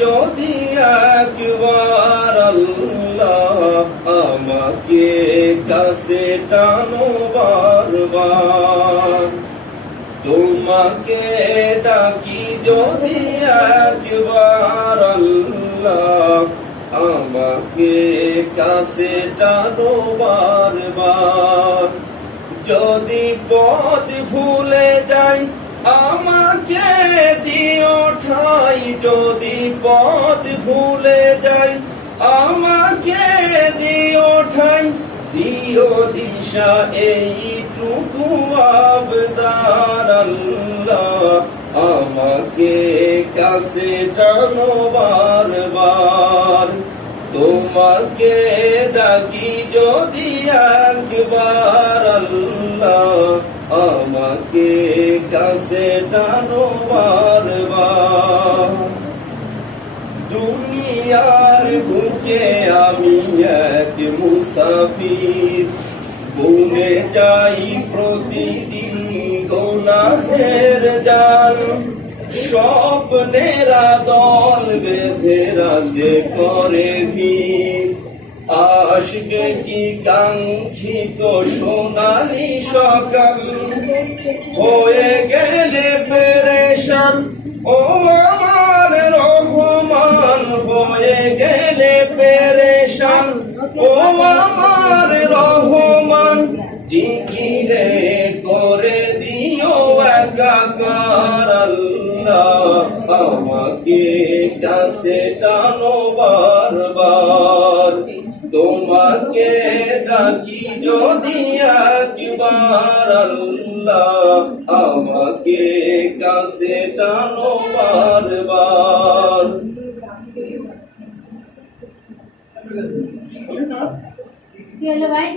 যদি একবার আল্লাহ আমাকে কাছে টানো বারবার, তোমাকে ডাকি যদি একবার আল্লাহ আমাকে কাছে টানো বারবার। যদি পথ ভুলে যাই আমাকে দিও ঠাই, যদি পথ ভুলে যাই আমাকে দিও ঠাই, দিও দিশা এইটুকু আবদার আল্লাহ আমাকে কাছে টানো বারবার। তোমাকে ডাকি যদি একবার আল্লাহ আমাকে কাছে টানো বারবার। দুনিয়ার বুকে আমি এক মুসাফির, বনে যাই প্রতিদিন গুনাহের জাল। স্বপ্নেরা দল বেঁধে রাতে করে ভিড়, আসবে কি কাঙ্ক্ষিত সোনালি সকাল। হয়ে গেলে পেরেশান ও আমার রহমান, হয়ে গেলে পেরেশান ও আমার রহমান। জিকিরে করে দিও একাকার আল্লাহ আমাকে কাছে টানো বারবার। তোমাকে ডাকি যদি একবার আল্লাহ আমাকে কাছে টানো বারবার। ভাই